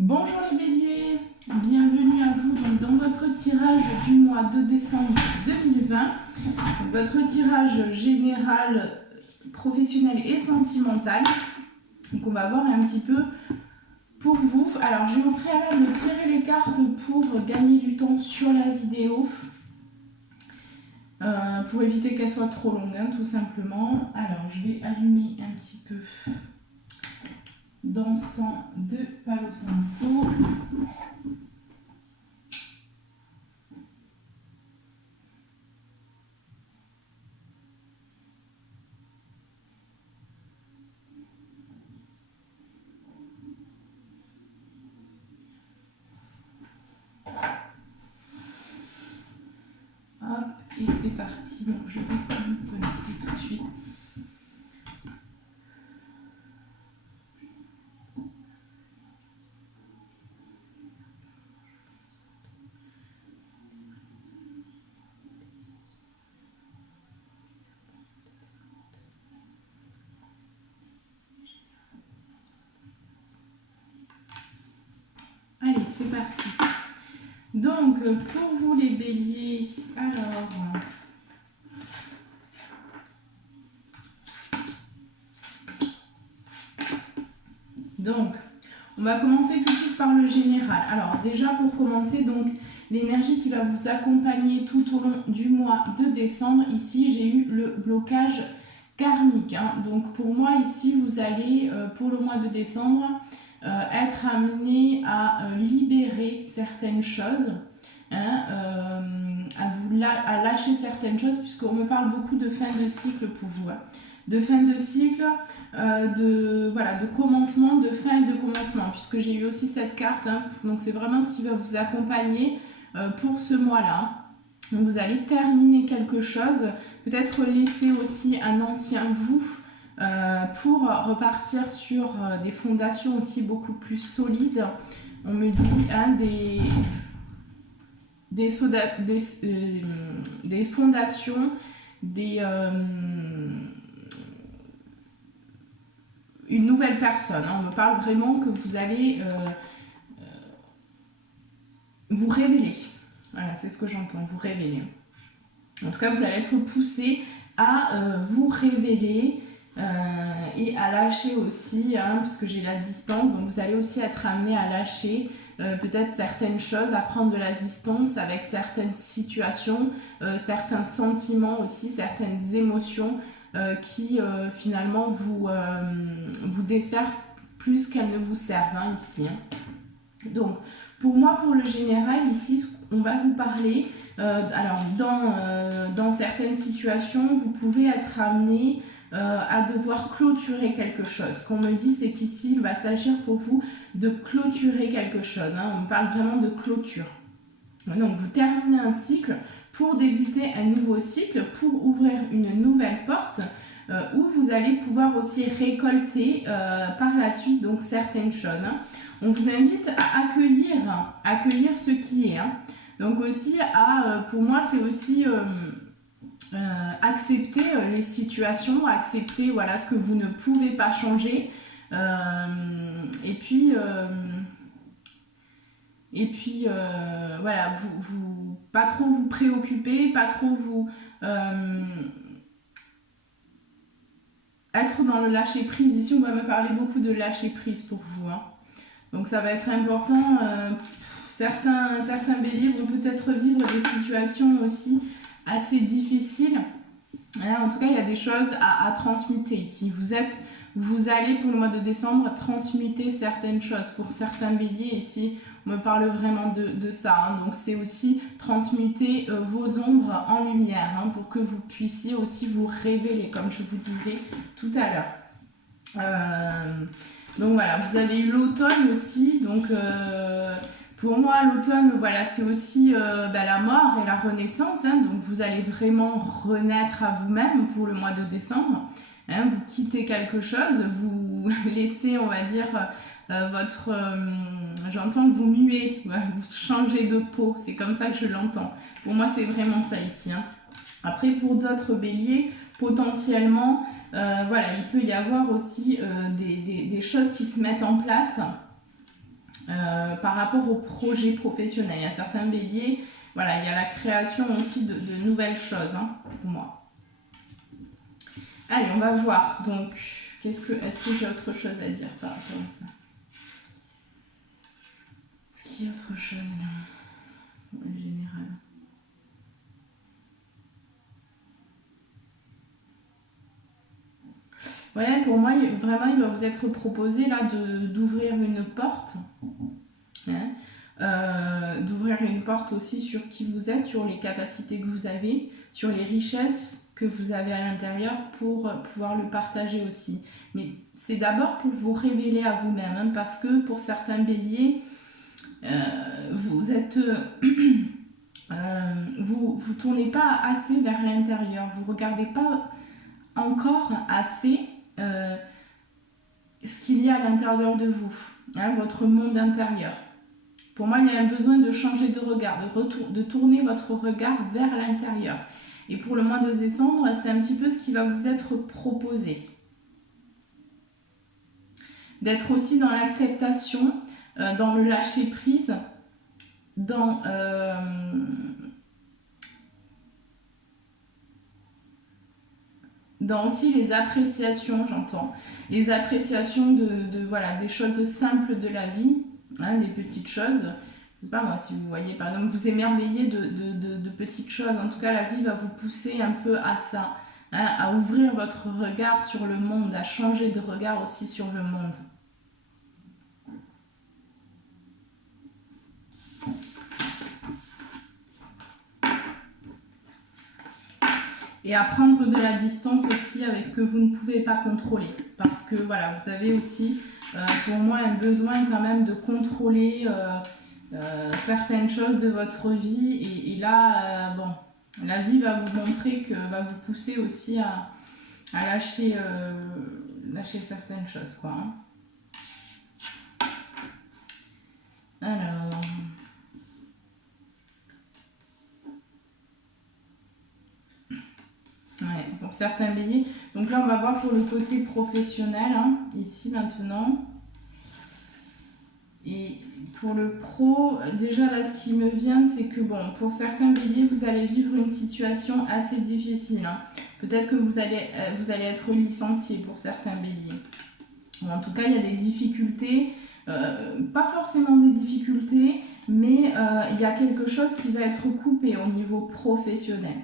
Bonjour les béliers, bienvenue à vous dans votre tirage du mois de décembre 2020, votre tirage général, professionnel et sentimental. Donc on va voir un petit peu pour vous. Alors je vais au préalable tirer les cartes pour gagner du temps sur la vidéo, pour éviter qu'elle soit trop longue, tout simplement. Alors je vais allumer un petit peu d'encens de Palo Santo. Hop, et c'est parti. Donc je vais me connecter tout de suite. Allez, c'est parti. Donc, pour vous les béliers, alors... Donc, on va commencer tout de suite par le général. Alors, déjà pour commencer, donc, l'énergie qui va vous accompagner tout au long du mois de décembre, ici, j'ai eu le blocage karmique. Donc, pour moi, ici, vous allez, pour le mois de décembre, être amené à libérer certaines choses, à lâcher certaines choses, puisqu'on me parle beaucoup de fin de cycle pour vous. De fin de cycle, de commencement, de fin et de commencement, puisque j'ai eu aussi cette carte. Donc c'est vraiment ce qui va vous accompagner pour ce mois-là. Donc vous allez terminer quelque chose, peut-être laisser aussi un ancien vous, pour repartir sur des fondations aussi beaucoup plus solides. On me dit des fondations, une nouvelle personne. On me parle vraiment que vous allez vous révéler. Voilà, c'est ce que j'entends, vous révéler. En tout cas, vous allez être poussé à vous révéler et à lâcher aussi, puisque j'ai la distance, donc vous allez aussi être amené à lâcher peut-être certaines choses, à prendre de la distance avec certaines situations, certains sentiments aussi, certaines émotions qui finalement vous desservent plus qu'elles ne vous servent ici. Donc, pour moi, pour le général, ici, on va vous parler. Alors, dans certaines situations, vous pouvez être amené à devoir clôturer quelque chose. Ce qu'on me dit, c'est qu'ici, il va s'agir pour vous de clôturer quelque chose. On parle vraiment de clôture. Donc, vous terminez un cycle pour débuter un nouveau cycle, pour ouvrir une nouvelle porte, où vous allez pouvoir aussi récolter par la suite donc certaines choses. On vous invite à accueillir ce qui est. Donc aussi, pour moi, c'est aussi accepter les situations, accepter ce que vous ne pouvez pas changer. Et puis vous pas trop vous préoccuper, pas trop vous être dans le lâcher prise. Ici, on va me parler beaucoup de lâcher prise pour vous. Donc ça va être important. Certains béliers vont peut-être vivre des situations aussi assez difficiles. En tout cas, il y a des choses à transmuter ici. Vous allez pour le mois de décembre transmuter certaines choses. Pour certains béliers ici, on me parle vraiment de ça. Donc c'est aussi transmuter vos ombres en lumière, pour que vous puissiez aussi vous révéler, comme je vous disais tout à l'heure. Donc voilà, vous avez eu l'automne aussi. Donc pour moi, l'automne, c'est aussi la mort et la renaissance. Donc vous allez vraiment renaître à vous-même pour le mois de décembre. Vous quittez quelque chose, vous laissez, on va dire, j'entends que vous muez, vous changez de peau. C'est comme ça que je l'entends. Pour moi, c'est vraiment ça ici. Après, pour d'autres béliers, potentiellement, il peut y avoir aussi des choses qui se mettent en place par rapport au projet professionnel. Il y a certains béliers, voilà, il y a la création aussi de nouvelles choses, hein, pour moi. Allez, on va voir. Donc, est-ce que j'ai autre chose à dire par rapport à ça? Est-ce qu'il y a autre chose là, en général? Ouais, pour moi, vraiment, il va vous être proposé là d'ouvrir une porte. Hein, d'ouvrir une porte aussi sur qui vous êtes, sur les capacités que vous avez, sur les richesses que vous avez à l'intérieur pour pouvoir le partager aussi. Mais c'est d'abord pour vous révéler à vous-même, hein, parce que pour certains béliers, vous êtes... vous tournez pas assez vers l'intérieur, vous regardez pas encore assez ce qu'il y a à l'intérieur de vous, hein, votre monde intérieur. Pour moi, il y a un besoin de changer de regard, de tourner votre regard vers l'intérieur. Et pour le mois de décembre, c'est un petit peu ce qui va vous être proposé. D'être aussi dans l'acceptation, dans le lâcher-prise, dans aussi les appréciations, j'entends. Les appréciations voilà, des choses simples de la vie, hein, des petites choses. Je sais pas moi, si vous voyez, par exemple, vous émerveillez de petites choses. En tout cas, la vie va vous pousser un peu à ça, hein, à ouvrir votre regard sur le monde, à changer de regard aussi sur le monde. Et à prendre de la distance aussi avec ce que vous ne pouvez pas contrôler. Parce que voilà, vous avez aussi, pour moi, un besoin quand même de contrôler certaines choses de votre vie. Et là, bon, la vie va vous montrer va vous pousser aussi à lâcher certaines choses, quoi. Hein. Alors... Ouais, pour certains béliers. Donc là, on va voir pour le côté professionnel, hein, ici maintenant. Et pour le pro, déjà là, ce qui me vient, c'est que bon, pour certains béliers, vous allez vivre une situation assez difficile. Hein. Peut-être que vous allez être licencié pour certains béliers. Ou en tout cas, il y a des difficultés, pas forcément des difficultés, mais il y a quelque chose qui va être coupé au niveau professionnel.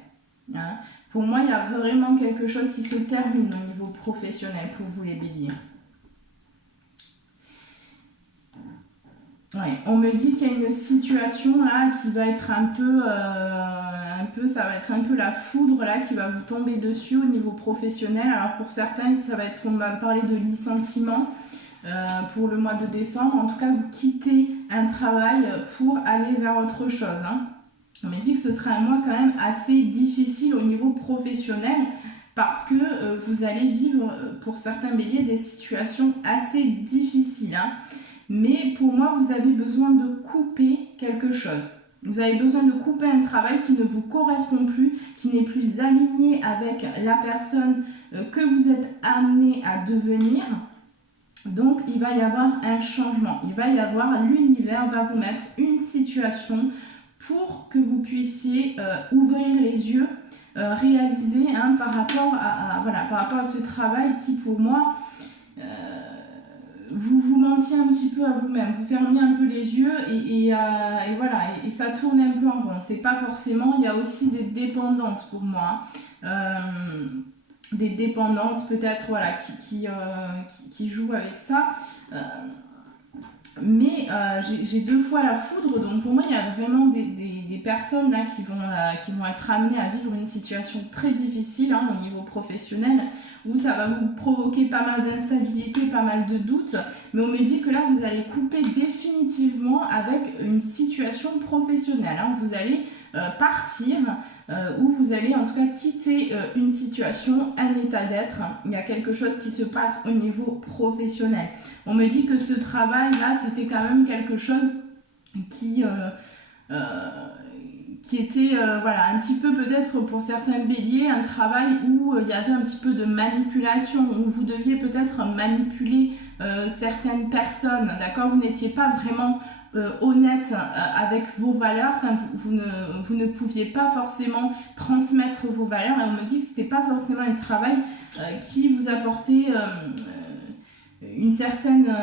Hein. Pour moi, il y a vraiment quelque chose qui se termine au niveau professionnel pour vous les béliers. Ouais, on me dit qu'il y a une situation là qui va être un peu, ça va être un peu la foudre là qui va vous tomber dessus au niveau professionnel. Alors pour certains, on va parler de licenciement pour le mois de décembre. En tout cas, vous quittez un travail pour aller vers autre chose. Hein. On m'a dit que ce sera un mois quand même assez difficile au niveau professionnel parce que vous allez vivre pour certains béliers des situations assez difficiles. Hein. Mais pour moi, vous avez besoin de couper quelque chose. Vous avez besoin de couper un travail qui ne vous correspond plus, qui n'est plus aligné avec la personne que vous êtes amené à devenir. Donc, il va y avoir un changement. L'univers va vous mettre une situation pour que vous puissiez ouvrir les yeux, réaliser par rapport à ce travail qui, pour moi, vous mentiez un petit peu à vous-même, vous fermiez un peu les yeux et voilà, et ça tourne un peu en rond. C'est pas forcément, il y a aussi des dépendances pour moi. Des dépendances peut-être voilà, qui jouent avec ça. Mais j'ai 2 fois la foudre, donc pour moi il y a vraiment des personnes là qui vont être amenées à vivre une situation très difficile hein, au niveau professionnel, où ça va vous provoquer pas mal d'instabilité, pas mal de doutes, mais on me dit que là vous allez couper définitivement avec une situation professionnelle, hein. Vous allez partir, ou vous allez en tout cas quitter une situation, un état d'être. Il y a quelque chose qui se passe au niveau professionnel. On me dit que ce travail-là, c'était quand même quelque chose qui était voilà, un petit peu peut-être pour certains béliers, un travail où il y avait un petit peu de manipulation, où vous deviez peut-être manipuler certaines personnes, d'accord, vous n'étiez pas vraiment honnête avec vos valeurs, enfin, vous ne pouviez pas forcément transmettre vos valeurs, et on me dit que c'était pas forcément un travail qui vous apportait une certaine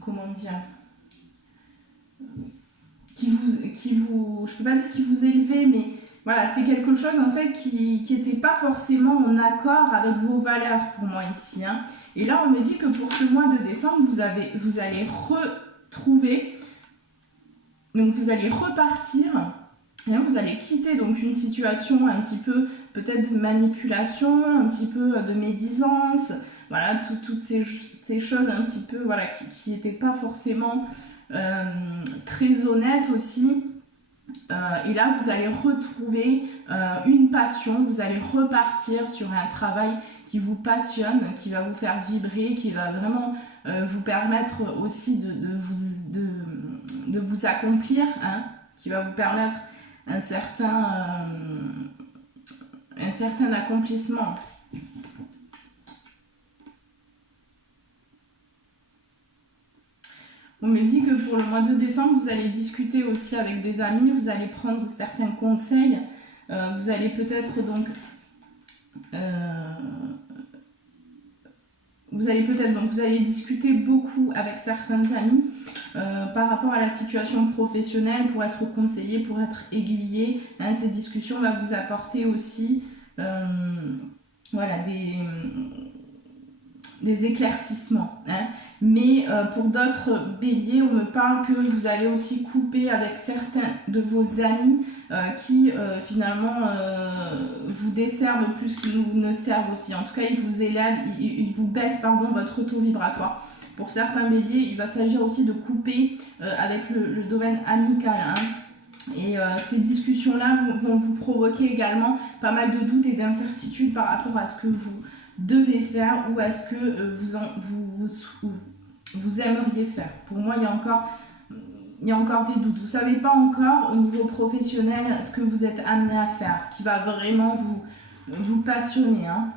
comment dire, je peux pas dire qui vous élevait, mais voilà, c'est quelque chose en fait qui n'était pas forcément en accord avec vos valeurs pour moi ici, hein. Et là on me dit que pour ce mois de décembre vous allez retrouver, donc vous allez repartir et vous allez quitter donc une situation un petit peu peut-être de manipulation, un petit peu de médisance, voilà, toutes ces choses un petit peu, voilà, qui n'étaient pas forcément très honnêtes aussi. Et là vous allez retrouver une passion, vous allez repartir sur un travail qui vous passionne, qui va vous faire vibrer, qui va vraiment vous permettre aussi de vous accomplir, hein, qui va vous permettre un certain accomplissement. On me dit que pour le mois de décembre, vous allez discuter aussi avec des amis, vous allez prendre certains conseils, vous allez peut-être donc... vous allez discuter beaucoup avec certains amis par rapport à la situation professionnelle pour être conseillé, pour être aiguillé, hein. Cette discussion va vous apporter aussi voilà, des éclaircissements, hein. Mais pour d'autres béliers, on me parle que vous allez aussi couper avec certains de vos amis qui finalement vous desservent plus qu'ils vous ne servent aussi. En tout cas, ils vous élèvent, ils vous baissent votre taux vibratoire. Pour certains béliers, il va s'agir aussi de couper avec le domaine amical, hein. Et ces discussions-là vont vous provoquer également pas mal de doutes et d'incertitudes par rapport à ce que vous devez faire ou à ce que vous aimeriez faire. Pour moi, il y a encore des doutes. Vous ne savez pas encore au niveau professionnel ce que vous êtes amené à faire, ce qui va vraiment vous passionner, hein.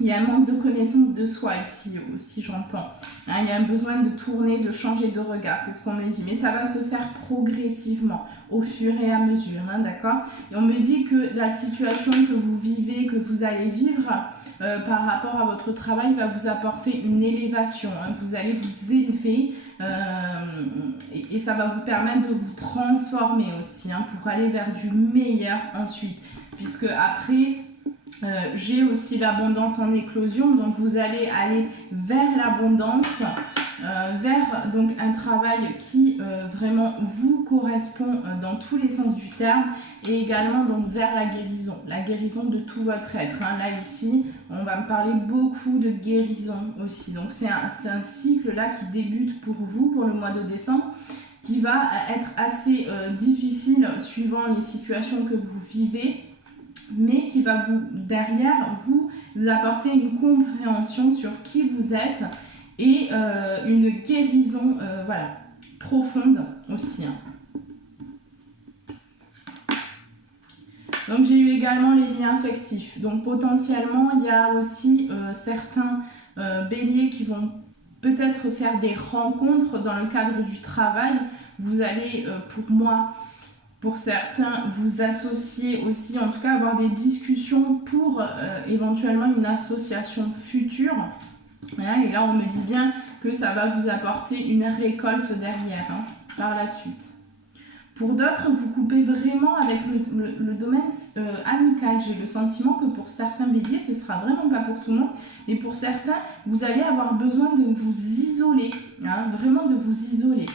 Il y a un manque de connaissance de soi ici aussi, j'entends, hein. Il y a un besoin de tourner, de changer de regard, c'est ce qu'on me dit. Mais ça va se faire progressivement, au fur et à mesure, hein, d'accord. Et on me dit que la situation que vous vivez, que vous allez vivre par rapport à votre travail va vous apporter une élévation, hein. Vous allez vous élever et ça va vous permettre de vous transformer aussi, hein, pour aller vers du meilleur ensuite. Puisque après... j'ai aussi l'abondance en éclosion, donc vous allez aller vers l'abondance, vers donc un travail qui vraiment vous correspond dans tous les sens du terme, et également donc vers la guérison de tout votre être, hein. Là ici on va me parler beaucoup de guérison aussi, donc c'est un cycle là qui débute pour vous pour le mois de décembre, qui va être assez difficile suivant les situations que vous vivez, mais qui va derrière vous apporter une compréhension sur qui vous êtes et une guérison voilà, profonde aussi, hein. Donc j'ai eu également les liens affectifs. Donc potentiellement il y a aussi certains béliers qui vont peut-être faire des rencontres dans le cadre du travail. Vous allez pour certains, vous associer aussi, en tout cas avoir des discussions pour éventuellement une association future. Et là, on me dit bien que ça va vous apporter une récolte derrière, hein, par la suite. Pour d'autres, vous coupez vraiment avec le domaine amical. J'ai le sentiment que pour certains béliers, ce ne sera vraiment pas pour tout le monde, mais pour certains, vous allez avoir besoin de vous isoler, hein, vraiment de vous isoler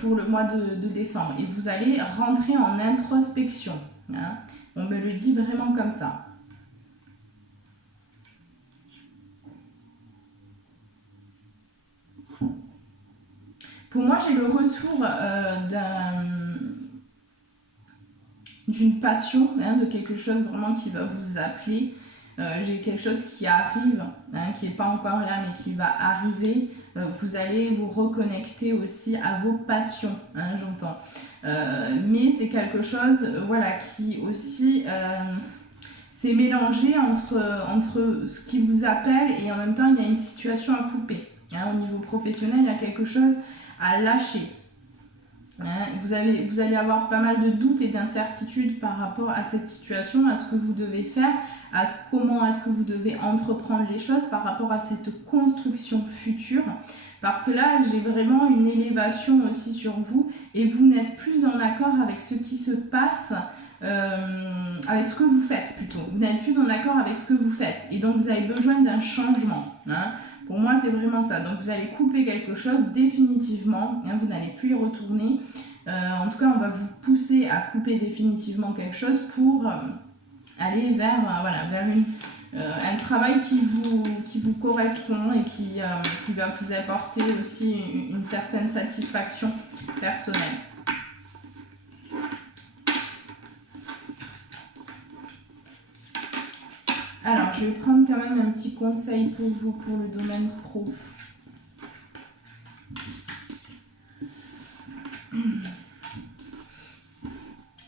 pour le mois de décembre. Et vous allez rentrer en introspection, hein. On me le dit vraiment comme ça. Pour moi, j'ai le retour d'une passion, hein, de quelque chose vraiment qui va vous appeler. J'ai quelque chose qui arrive, hein, qui n'est pas encore là, mais qui va arriver. Vous allez vous reconnecter aussi à vos passions, hein, j'entends. Mais c'est quelque chose, voilà, qui aussi... c'est mélangé entre ce qui vous appelle et en même temps il y a une situation à couper. Hein, au niveau professionnel, il y a quelque chose à lâcher. Hein, vous allez avoir pas mal de doutes et d'incertitudes par rapport à cette situation, à ce que vous devez faire, comment est-ce que vous devez entreprendre les choses par rapport à cette construction future. Parce que là, j'ai vraiment une élévation aussi sur vous et vous n'êtes plus en accord avec ce qui se passe, avec ce que vous faites plutôt. Vous n'êtes plus en accord avec ce que vous faites et donc vous avez besoin d'un changement. Hein. Pour moi, c'est vraiment ça. Donc vous allez couper quelque chose définitivement, hein, vous n'allez plus y retourner. En tout cas, on va vous pousser à couper définitivement quelque chose pour aller vers, vers un travail qui vous correspond et qui va vous apporter aussi une certaine satisfaction personnelle. Alors, je vais prendre quand même un petit conseil pour vous, pour le domaine pro.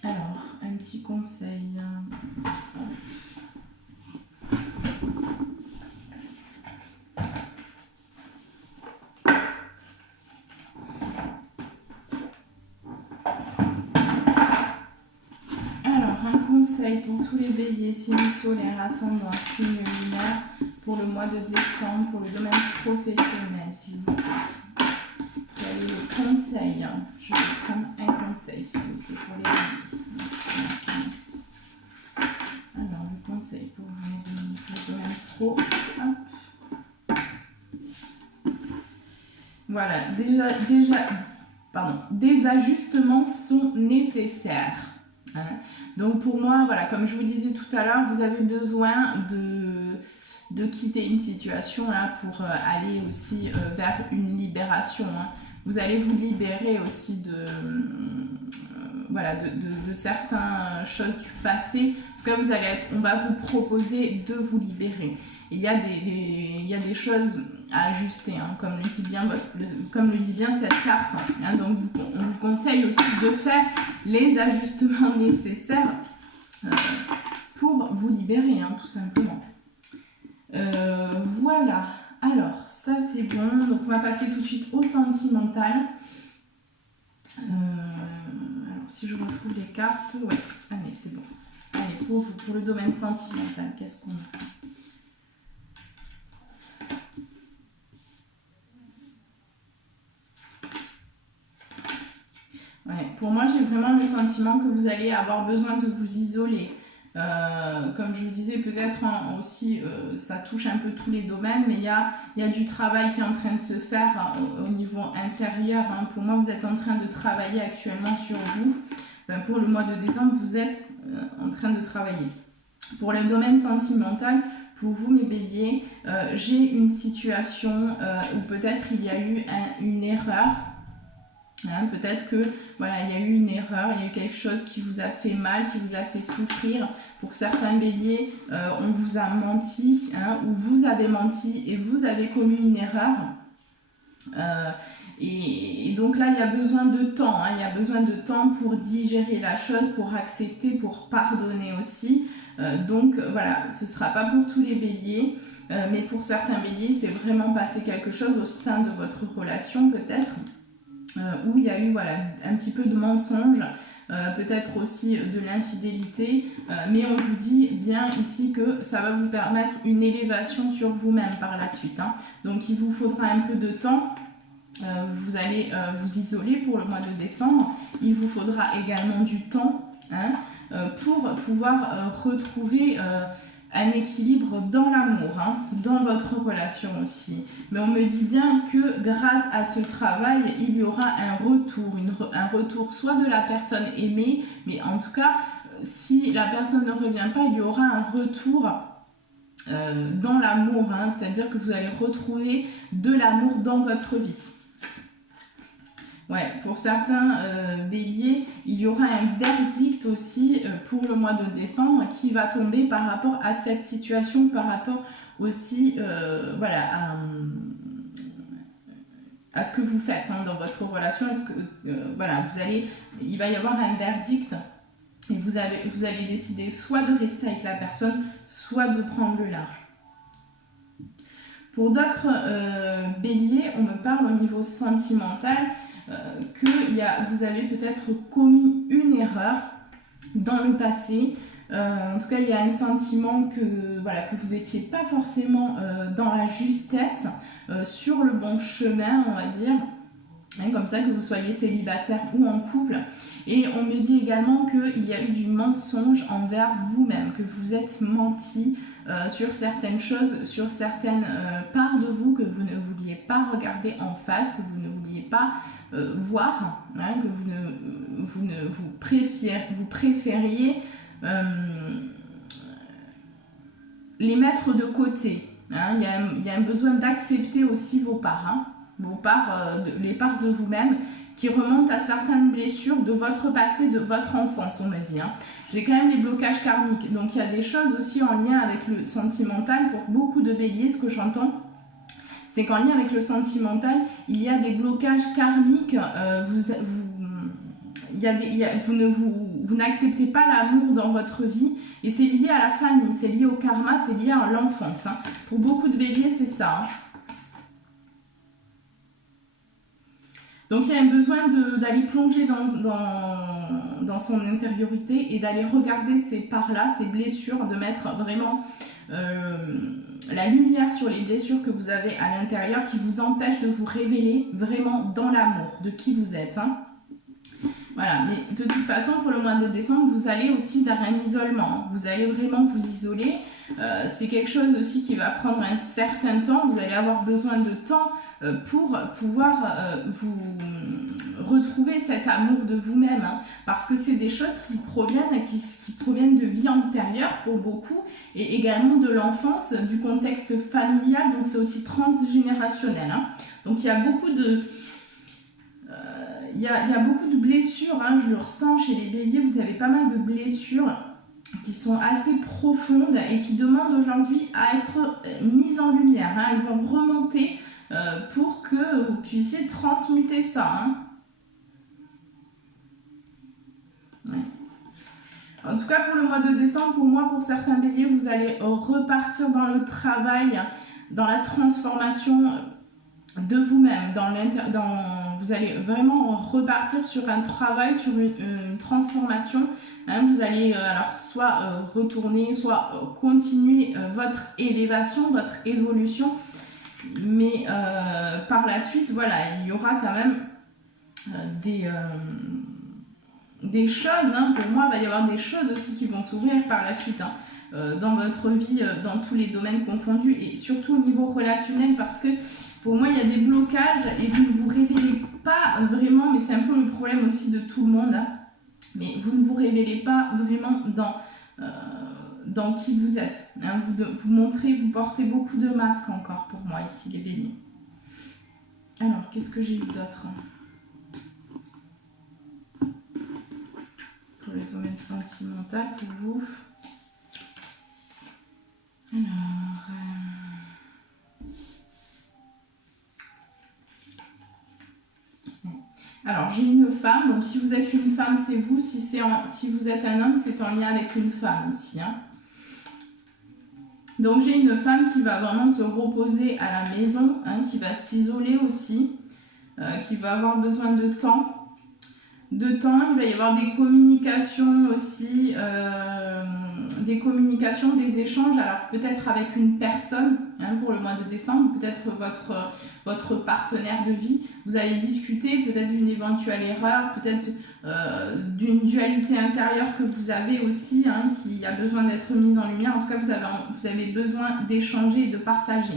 Alors, un petit conseil. Conseil pour tous les béliers, signe solaire, ascendant, signe lunaire, pour le mois de décembre, pour le domaine professionnel, s'il vous plaît. Quel est le conseil? Je vais prendre un conseil, s'il vous plaît, pour les béliers. Merci. Alors, le conseil pour le domaine pro. Hop. Voilà, des ajustements sont nécessaires. Hein. Donc pour moi, voilà, comme je vous disais tout à l'heure, vous avez besoin de quitter une situation là pour aller aussi vers une libération. Hein. Vous allez vous libérer aussi de certaines choses du passé. En tout cas, on va vous proposer de vous libérer. Et il y a des choses à ajuster, hein, comme le dit bien cette carte. Hein, donc on vous conseille aussi de faire les ajustements nécessaires pour vous libérer, hein, tout simplement. Voilà. Alors, ça c'est bon. Donc on va passer tout de suite au sentimental. Alors si je retrouve les cartes, ouais, allez c'est bon. Allez, pour le domaine sentimental, qu'est-ce qu'on a? Ouais, pour moi, j'ai vraiment le sentiment que vous allez avoir besoin de vous isoler. Comme je le disais, peut-être aussi, ça touche un peu tous les domaines, mais il y a du travail qui est en train de se faire au niveau intérieur. Hein. Pour moi, vous êtes en train de travailler actuellement sur vous. Pour le mois de décembre, vous êtes en train de travailler. Pour le domaine sentimental, pour vous, mes béliers, j'ai une situation où peut-être il y a eu une erreur. Hein, peut-être que voilà, il y a eu une erreur, il y a eu quelque chose qui vous a fait mal, qui vous a fait souffrir. Pour certains béliers, on vous a menti, hein, ou vous avez menti et vous avez commis une erreur. Et donc là, il y a besoin de temps, hein, il y a besoin de temps pour digérer la chose, pour accepter, pour pardonner aussi. Donc voilà, ce ne sera pas pour tous les béliers, mais pour certains béliers, c'est vraiment passé quelque chose au sein de votre relation peut-être. Où il y a eu un petit peu de mensonge, peut-être aussi de l'infidélité, mais on vous dit bien ici que ça va vous permettre une élévation sur vous-même par la suite. Hein. Donc il vous faudra un peu de temps, vous allez vous isoler pour le mois de décembre, il vous faudra également du temps pour pouvoir retrouver un équilibre dans l'amour, hein, dans votre relation aussi. Mais on me dit bien que grâce à ce travail, il y aura un retour soit de la personne aimée, mais en tout cas, si la personne ne revient pas, il y aura un retour dans l'amour, hein, c'est-à-dire que vous allez retrouver de l'amour dans votre vie. Ouais, pour certains béliers, il y aura un verdict aussi pour le mois de décembre qui va tomber par rapport à cette situation, par rapport aussi à ce que vous faites hein, dans votre relation. Il va y avoir un verdict Et vous allez décider soit de rester avec la personne, soit de prendre le large. Pour d'autres béliers, on me parle au niveau sentimental que vous avez peut-être commis une erreur dans le passé. En tout cas, il y a un sentiment que vous n'étiez pas forcément dans la justesse, sur le bon chemin, on va dire. Comme ça, que vous soyez célibataire ou en couple. Et on me dit également qu'il y a eu du mensonge envers vous-même, que vous êtes menti sur certaines choses, sur certaines parts de vous que vous ne vouliez pas regarder en face, que vous ne vouliez pas voir, que vous préfériez les mettre de côté. Il y a un besoin d'accepter aussi vos parts. Les parts de vous-même qui remontent à certaines blessures de votre passé, de votre enfance, on me dit. J'ai quand même les blocages karmiques. Donc il y a des choses aussi en lien avec le sentimental. Pour beaucoup de béliers, ce que j'entends, c'est qu'en lien avec le sentimental, il y a des blocages karmiques. Vous n'acceptez pas l'amour dans votre vie. Et c'est lié à la famille, c'est lié au karma, c'est lié à l'enfance. Pour beaucoup de béliers, c'est ça. Donc il y a un besoin d'aller plonger dans son intériorité et d'aller regarder ces parts-là, ces blessures, de mettre vraiment la lumière sur les blessures que vous avez à l'intérieur qui vous empêchent de vous révéler vraiment dans l'amour de qui vous êtes. Voilà, mais de toute façon, pour le mois de décembre, vous allez aussi vers un isolement. Vous allez vraiment vous isoler. C'est quelque chose aussi qui va prendre un certain temps. Vous allez avoir besoin de temps pour pouvoir vous retrouver cet amour de vous-même. Parce que c'est des choses qui proviennent de vie antérieure pour beaucoup et également de l'enfance, du contexte familial. Donc c'est aussi transgénérationnel. Donc il y a beaucoup de... Il y a beaucoup de blessures, je le ressens chez les béliers, vous avez pas mal de blessures qui sont assez profondes et qui demandent aujourd'hui à être mises en lumière. Elles vont remonter pour que vous puissiez transmuter ça. Ouais. En tout cas, pour le mois de décembre, pour certains béliers, vous allez repartir dans le travail, dans la transformation de vous-même, vous allez vraiment repartir sur un travail, sur une transformation. Vous allez soit retourner, soit continuer votre élévation, votre évolution. Mais par la suite, il y aura quand même des choses. Pour moi, il va y avoir des choses aussi qui vont s'ouvrir par la suite. Dans votre vie, dans tous les domaines confondus. Et surtout au niveau relationnel, parce que pour moi, il y a des blocages et vous ne vous révélez pas vraiment, mais c'est un peu le problème aussi de tout le monde, mais vous ne vous révélez pas vraiment dans qui vous êtes. Vous portez beaucoup de masques encore pour moi ici, les béliers. Alors, qu'est-ce que j'ai eu d'autre pour le domaine sentimental pour vous? Alors, j'ai une femme, donc si vous êtes une femme, c'est vous. Si vous êtes un homme, c'est en lien avec une femme ici. Donc, j'ai une femme qui va vraiment se reposer à la maison, qui va s'isoler aussi, qui va avoir besoin de temps. Il va y avoir des communications aussi, des échanges, alors peut-être avec une personne pour le mois de décembre, peut-être votre partenaire de vie. Vous allez discuter peut-être d'une éventuelle erreur, peut-être d'une dualité intérieure que vous avez aussi, qui a besoin d'être mise en lumière. En tout cas, vous avez besoin d'échanger et de partager.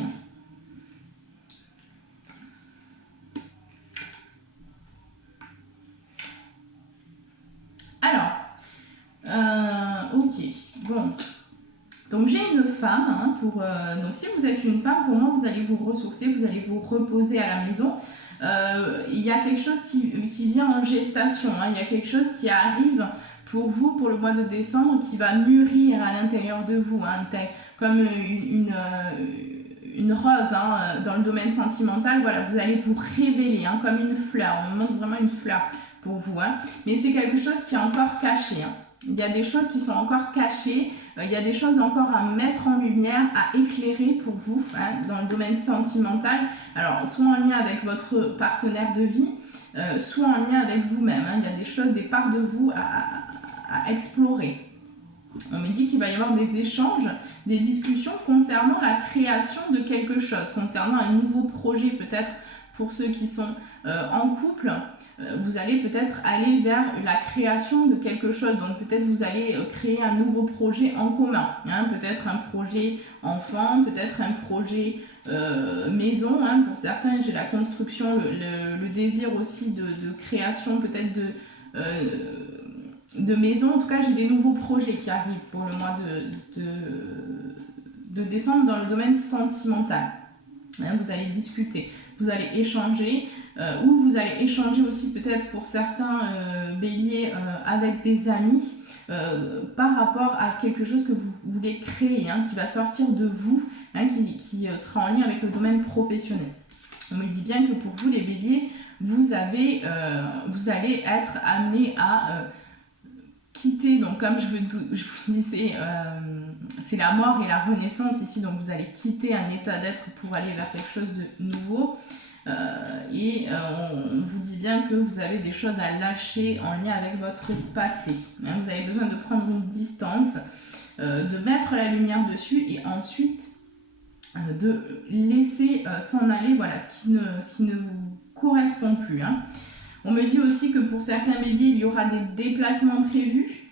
Alors, ok, bon, donc j'ai une femme, donc si vous êtes une femme, pour moi vous allez vous ressourcer, vous allez vous reposer à la maison. Il y a quelque chose qui vient en gestation, il y a quelque chose qui arrive pour vous pour le mois de décembre qui va mûrir à l'intérieur de vous, comme une rose dans le domaine sentimental. Vous allez vous révéler comme une fleur, on montre vraiment une fleur pour vous, mais c'est quelque chose qui est encore caché. Il y a des choses qui sont encore cachées, il y a des choses encore à mettre en lumière, à éclairer pour vous, hein, dans le domaine sentimental. Alors, soit en lien avec votre partenaire de vie, soit en lien avec vous-même. Hein. Il y a des choses, des parts de vous à explorer. On me dit qu'il va y avoir des échanges, des discussions concernant la création de quelque chose, concernant un nouveau projet peut-être pour ceux qui sont en couple. Vous allez peut-être aller vers la création de quelque chose, donc peut-être vous allez créer un nouveau projet en commun, hein, peut-être un projet enfant, peut-être un projet maison, hein, pour certains j'ai la construction, le désir aussi de création peut-être de maison. En tout cas j'ai des nouveaux projets qui arrivent pour le mois de décembre dans le domaine sentimental, hein, vous allez discuter, vous allez échanger, ou vous allez échanger aussi peut-être pour certains béliers avec des amis par rapport à quelque chose que vous voulez créer, hein, qui va sortir de vous, hein, qui sera en lien avec le domaine professionnel. On me dit bien que pour vous les béliers, vous allez être amené à quitter, donc comme je vous disais, c'est la mort et la renaissance ici, donc vous allez quitter un état d'être pour aller vers quelque chose de nouveau. On vous dit bien que vous avez des choses à lâcher en lien avec votre passé. Hein, vous avez besoin de prendre une distance, de mettre la lumière dessus et ensuite de laisser s'en aller, voilà, ce qui ne vous correspond plus. Hein. On me dit aussi que pour certains béliers, il y aura des déplacements prévus,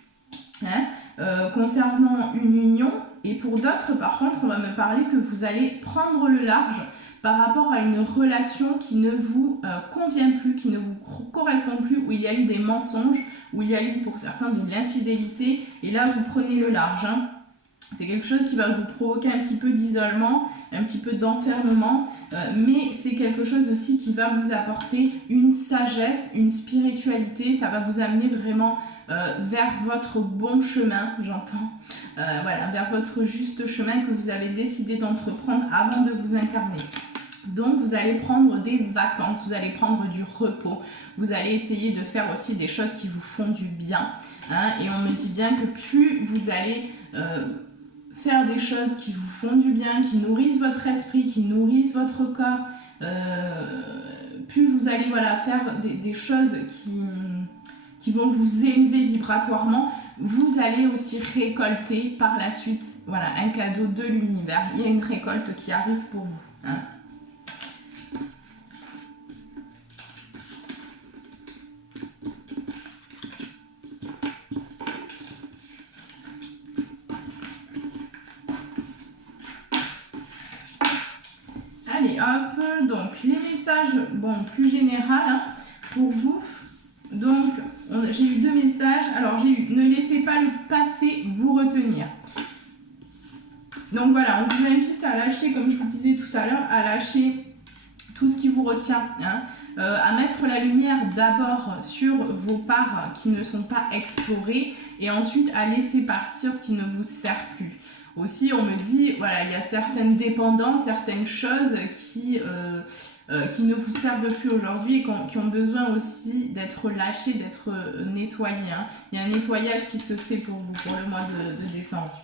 hein, concernant une union. Et pour d'autres, par contre, on va me parler que vous allez prendre le large par rapport à une relation qui ne vous convient plus, qui ne vous correspond plus, où il y a eu des mensonges, où il y a eu pour certains de l'infidélité, et là vous prenez le large. Hein. C'est quelque chose qui va vous provoquer un petit peu d'isolement, un petit peu d'enfermement, mais c'est quelque chose aussi qui va vous apporter une sagesse, une spiritualité, ça va vous amener vraiment vers votre bon chemin, j'entends, voilà, vers votre juste chemin que vous avez décidé d'entreprendre avant de vous incarner. Donc vous allez prendre des vacances, vous allez prendre du repos, vous allez essayer de faire aussi des choses qui vous font du bien, hein, et on me dit bien que plus vous allez faire des choses qui vous font du bien, qui nourrissent votre esprit, qui nourrissent votre corps, plus vous allez, voilà, faire des choses qui vont vous élever vibratoirement, vous allez aussi récolter par la suite, voilà, un cadeau de l'univers. Il y a une récolte qui arrive pour vous. Hein. Allez, hop, donc les messages, bon, plus général, hein, pour vous. Donc, j'ai eu 2 messages. Alors, j'ai eu « Ne laissez pas le passé vous retenir ». Donc voilà, on vous invite à lâcher, comme je vous disais tout à l'heure, à lâcher tout ce qui vous retient, hein, à mettre la lumière d'abord sur vos parts qui ne sont pas explorées et ensuite à laisser partir ce qui ne vous sert plus. Aussi, on me dit, voilà, il y a certaines dépendances, certaines choses qui ne vous servent plus aujourd'hui et qui ont besoin aussi d'être lâchées, d'être nettoyées. Hein. Il y a un nettoyage qui se fait pour vous pour le mois de décembre.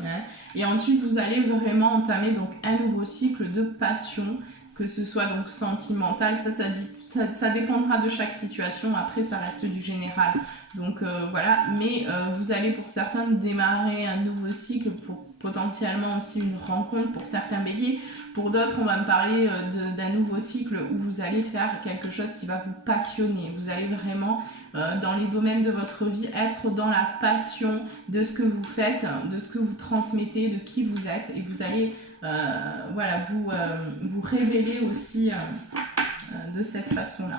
Hein. Et ensuite, vous allez vraiment entamer donc un nouveau cycle de passion, que ce soit donc sentimental, ça dépendra de chaque situation, après ça reste du général. Donc voilà, mais vous allez pour certains démarrer un nouveau cycle pour potentiellement aussi une rencontre pour certains béliers. Pour d'autres, on va me parler d'un nouveau cycle où vous allez faire quelque chose qui va vous passionner. Vous allez vraiment, dans les domaines de votre vie, être dans la passion de ce que vous faites, de ce que vous transmettez, de qui vous êtes. Et vous allez voilà, vous révéler aussi de cette façon-là.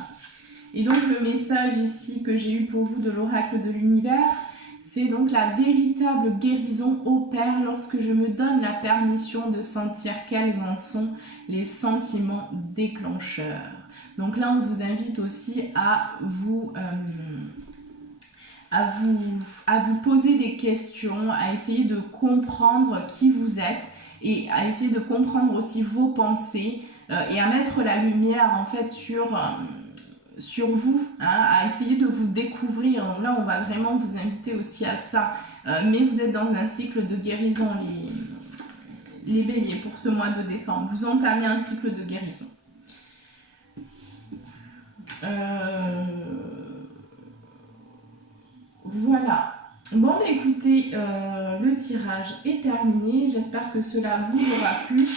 Et donc le message ici que j'ai eu pour vous de l'oracle de l'univers, c'est donc la véritable guérison opère lorsque je me donne la permission de sentir quels en sont les sentiments déclencheurs. Donc là, on vous invite aussi à vous poser des questions, à essayer de comprendre qui vous êtes et à essayer de comprendre aussi vos pensées et à mettre la lumière en fait sur sur vous, hein, à essayer de vous découvrir. Donc là, on va vraiment vous inviter aussi à ça. Mais vous êtes dans un cycle de guérison, les béliers, pour ce mois de décembre. Vous entamez un cycle de guérison. Voilà. Bon, bah, écoutez, le tirage est terminé. J'espère que cela vous aura plu,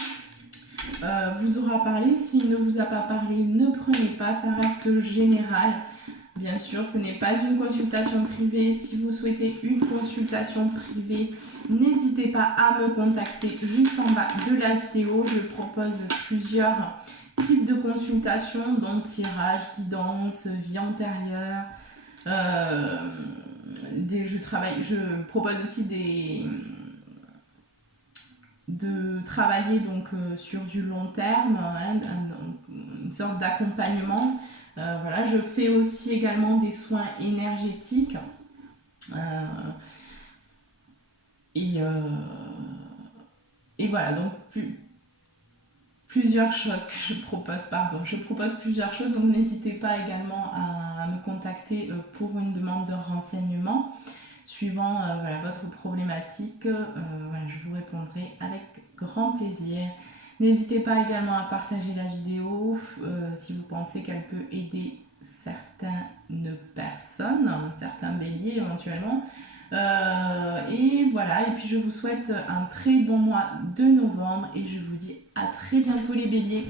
vous aura parlé. S'il ne vous a pas parlé, ne prenez pas, ça reste général. Bien sûr, ce n'est pas une consultation privée. Si vous souhaitez une consultation privée, n'hésitez pas à me contacter juste en bas de la vidéo. Je propose plusieurs types de consultations, dont tirage, guidance, vie antérieure. Je propose aussi de travailler donc sur du long terme, hein, une sorte d'accompagnement. Voilà, je fais aussi également des soins énergétiques. Et voilà, donc plusieurs choses que je propose, pardon. Je propose plusieurs choses, donc n'hésitez pas également à me contacter pour une demande de renseignement. Suivant voilà, votre problématique, voilà, je vous répondrai avec grand plaisir. N'hésitez pas également à partager la vidéo si vous pensez qu'elle peut aider certaines personnes, certains béliers éventuellement. Et voilà, et puis je vous souhaite un très bon mois de novembre et je vous dis à très bientôt les béliers.